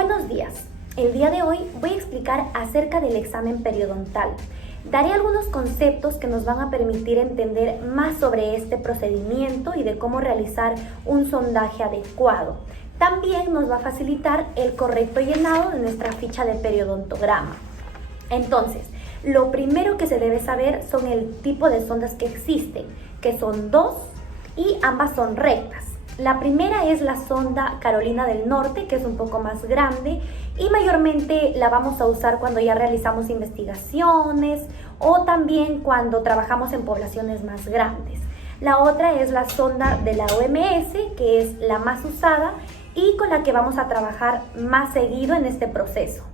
Buenos días. El día de hoy voy a explicar acerca del examen periodontal. Daré algunos conceptos que nos van a permitir entender más sobre este procedimiento y de cómo realizar un sondaje adecuado. También nos va a facilitar el correcto llenado de nuestra ficha de periodontograma. Entonces, lo primero que se debe saber son el tipo de sondas que existen, que son dos y ambas son rectas. La primera es la sonda Carolina del Norte, que es un poco más grande y mayormente la vamos a usar cuando ya realizamos investigaciones o también cuando trabajamos en poblaciones más grandes. La otra es la sonda de la OMS, que es la más usada y con la que vamos a trabajar más seguido en este proceso.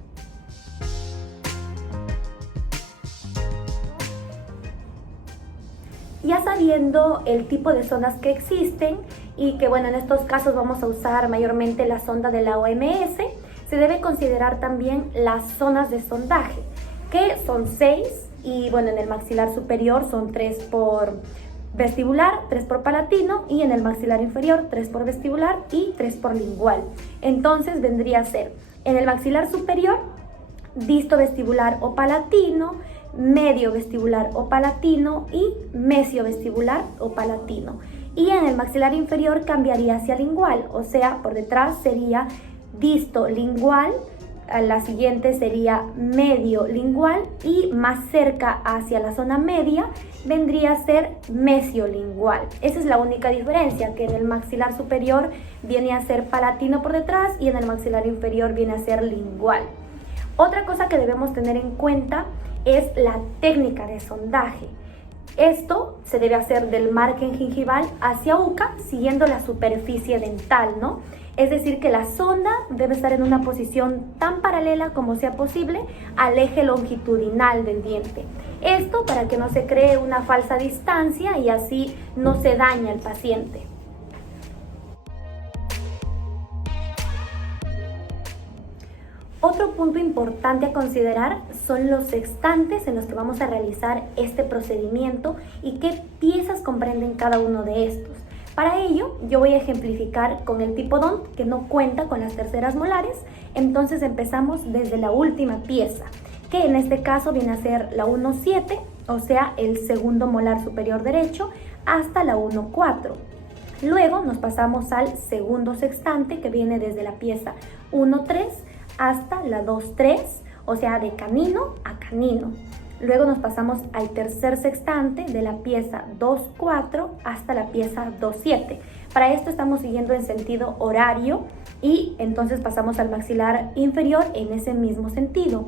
Ya sabiendo el tipo de sondas que existen y que en estos casos vamos a usar mayormente la sonda de la OMS, se debe considerar también las zonas de sondaje, que son 6 y en el maxilar superior son 3 por vestibular, 3 por palatino y en el maxilar inferior 3 por vestibular y 3 por lingual. Entonces vendría a ser en el maxilar superior disto vestibular o palatino, medio vestibular o palatino y mesio vestibular o palatino. Y en el maxilar inferior cambiaría hacia lingual, o sea, por detrás sería disto lingual, a la siguiente sería medio lingual y más cerca hacia la zona media vendría a ser mesio lingual. Esa es la única diferencia, que en el maxilar superior viene a ser palatino por detrás y en el maxilar inferior viene a ser lingual. Otra cosa que debemos tener en cuenta es la técnica de sondaje. Esto se debe hacer del margen gingival hacia UCA siguiendo la superficie dental, ¿no? Es decir, que la sonda debe estar en una posición tan paralela como sea posible al eje longitudinal del diente. Esto para que no se cree una falsa distancia y así no se daña al paciente. Otro punto importante a considerar son los sextantes en los que vamos a realizar este procedimiento y qué piezas comprenden cada uno de estos. Para ello, yo voy a ejemplificar con el tipo DONT, que no cuenta con las terceras molares. Entonces empezamos desde la última pieza, que en este caso viene a ser la 1,7, o sea, el segundo molar superior derecho, hasta la 1,4. Luego nos pasamos al segundo sextante, que viene desde la pieza 1,3 hasta la 2,3, o sea, de canino a canino. Luego nos pasamos al tercer sextante de la pieza 2,4 hasta la pieza 2,7. Para esto estamos siguiendo en sentido horario y entonces pasamos al maxilar inferior en ese mismo sentido,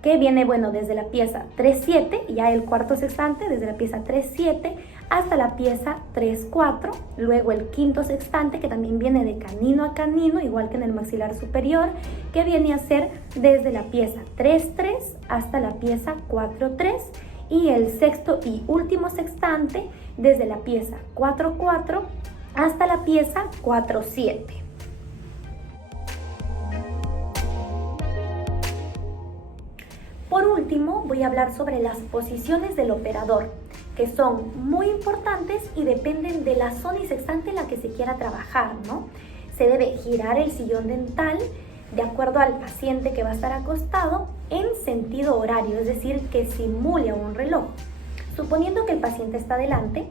que viene, desde la pieza 3,7, ya el cuarto sextante, desde la pieza 3,7 hasta la pieza 3,4, luego el quinto sextante, que también viene de canino a canino, igual que en el maxilar superior, que viene a ser desde la pieza 3,3 hasta la pieza 4,3, y el sexto y último sextante, desde la pieza 4,4 hasta la pieza 4,7. Por último, voy a hablar sobre las posiciones del operador, que son muy importantes y dependen de la zona y sextante en la que se quiera trabajar, ¿no? Se debe girar el sillón dental de acuerdo al paciente que va a estar acostado en sentido horario, es decir, que simule un reloj. Suponiendo que el paciente está delante,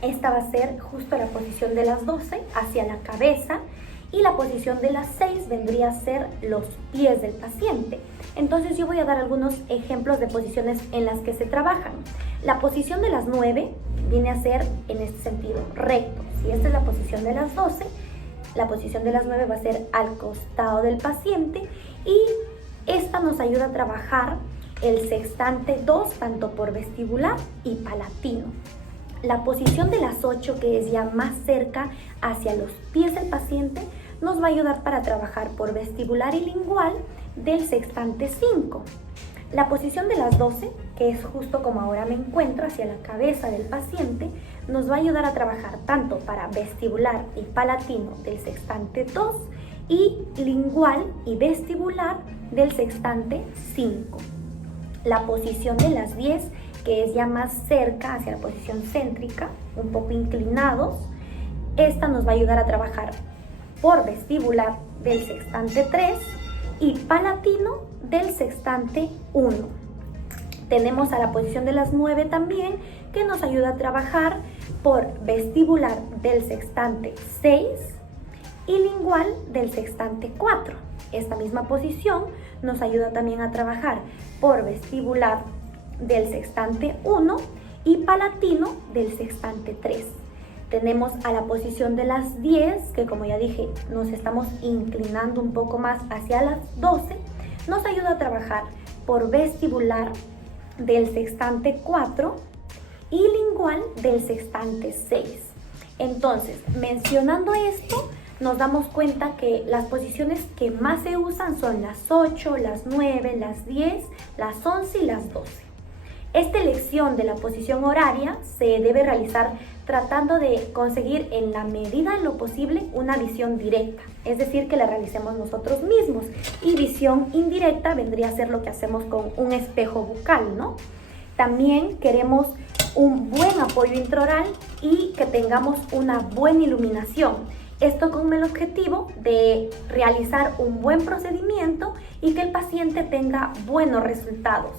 esta va a ser justo la posición de las 12 hacia la cabeza y la posición de las 6 vendría a ser los pies del paciente. Entonces yo voy a dar algunos ejemplos de posiciones en las que se trabajan. La posición de las 9 viene a ser en este sentido, recto. Si esta es la posición de las 12, la posición de las 9 va a ser al costado del paciente y esta nos ayuda a trabajar el sextante 2 tanto por vestibular y palatino. La posición de las 8, que es ya más cerca hacia los pies del paciente, nos va a ayudar para trabajar por vestibular y lingual del sextante 5. La posición de las 12, que es justo como ahora me encuentro hacia la cabeza del paciente, nos va a ayudar a trabajar tanto para vestibular y palatino del sextante 2 y lingual y vestibular del sextante 5. La posición de las 10, que es ya más cerca hacia la posición céntrica, un poco inclinados, esta nos va a ayudar a trabajar por vestibular del sextante 3 y palatino del sextante 1. Tenemos a la posición de las 9 también, que nos ayuda a trabajar por vestibular del sextante 6 y lingual del sextante 4. Esta misma posición nos ayuda también a trabajar por vestibular del sextante 1 y palatino del sextante 3. Tenemos a la posición de las 10, que como ya dije, nos estamos inclinando un poco más hacia las 12. Nos ayuda a trabajar por vestibular del sextante 4 y lingual del sextante 6. Entonces, mencionando esto, nos damos cuenta que las posiciones que más se usan son las 8, las 9, las 10, las 11 y las 12. Esta elección de la posición horaria se debe realizar tratando de conseguir en la medida de lo posible una visión directa, es decir, que la realicemos nosotros mismos. Y visión indirecta vendría a ser lo que hacemos con un espejo bucal, ¿no? También queremos un buen apoyo intraoral y que tengamos una buena iluminación. Esto con el objetivo de realizar un buen procedimiento y que el paciente tenga buenos resultados.